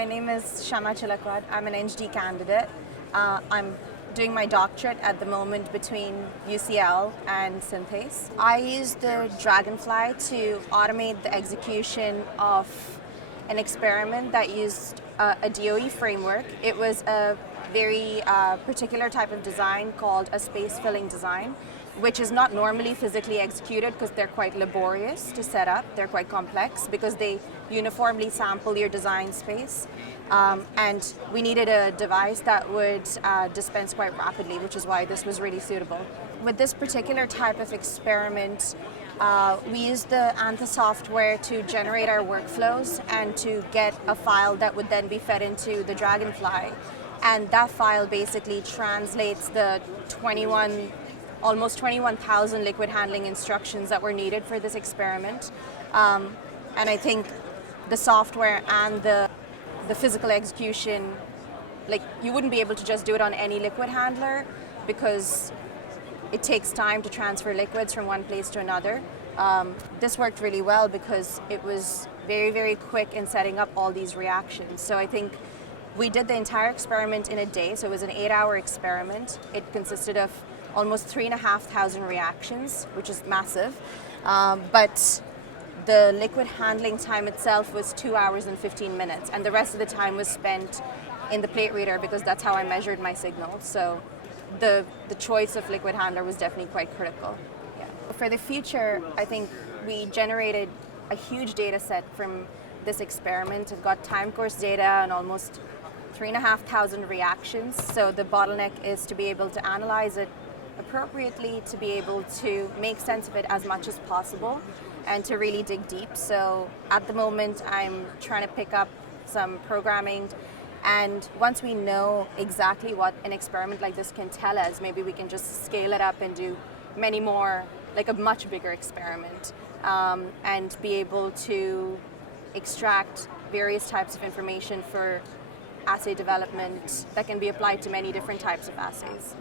My name is Shama Chilakwad. I'm an NGD candidate. I'm doing my doctorate at the moment between UCL and Synthace. I used the dragonfly to automate the execution of an experiment that used a DoE framework. It was a very particular type of design called a space filling design, which is not normally physically executed because they're quite laborious to set up. They're quite complex because they uniformly sample your design space. And we needed a device that would dispense quite rapidly, which is why this was really suitable. With this particular type of experiment, we used the Antha software to generate our workflows and to get a file that would then be fed into the dragonfly. And that file basically translates the almost 21,000 liquid handling instructions that were needed for this experiment. And I think the software and the physical execution, like, you wouldn't be able to just do it on any liquid handler because it takes time to transfer liquids from one place to another. This worked really well because it was very, very quick in setting up all these reactions. So I think we did the entire experiment in a day, so it was an 8-hour experiment. It consisted of almost 3,500 reactions, which is massive. But the liquid handling time itself was 2 hours and 15 minutes, and the rest of the time was spent in the plate reader because that's how I measured my signal. So the choice of liquid handler was definitely quite critical. Yeah. For the future, I think we generated a huge data set from this experiment. It got time course data and almost 3,500 reactions. So the bottleneck is to be able to analyze it appropriately, to be able to make sense of it as much as possible, and to really dig deep. So at the moment, I'm trying to pick up some programming, and once we know exactly what an experiment like this can tell us, maybe we can just scale it up and do many more, like a much bigger experiment, and be able to extract various types of information for assay development that can be applied to many different types of assays.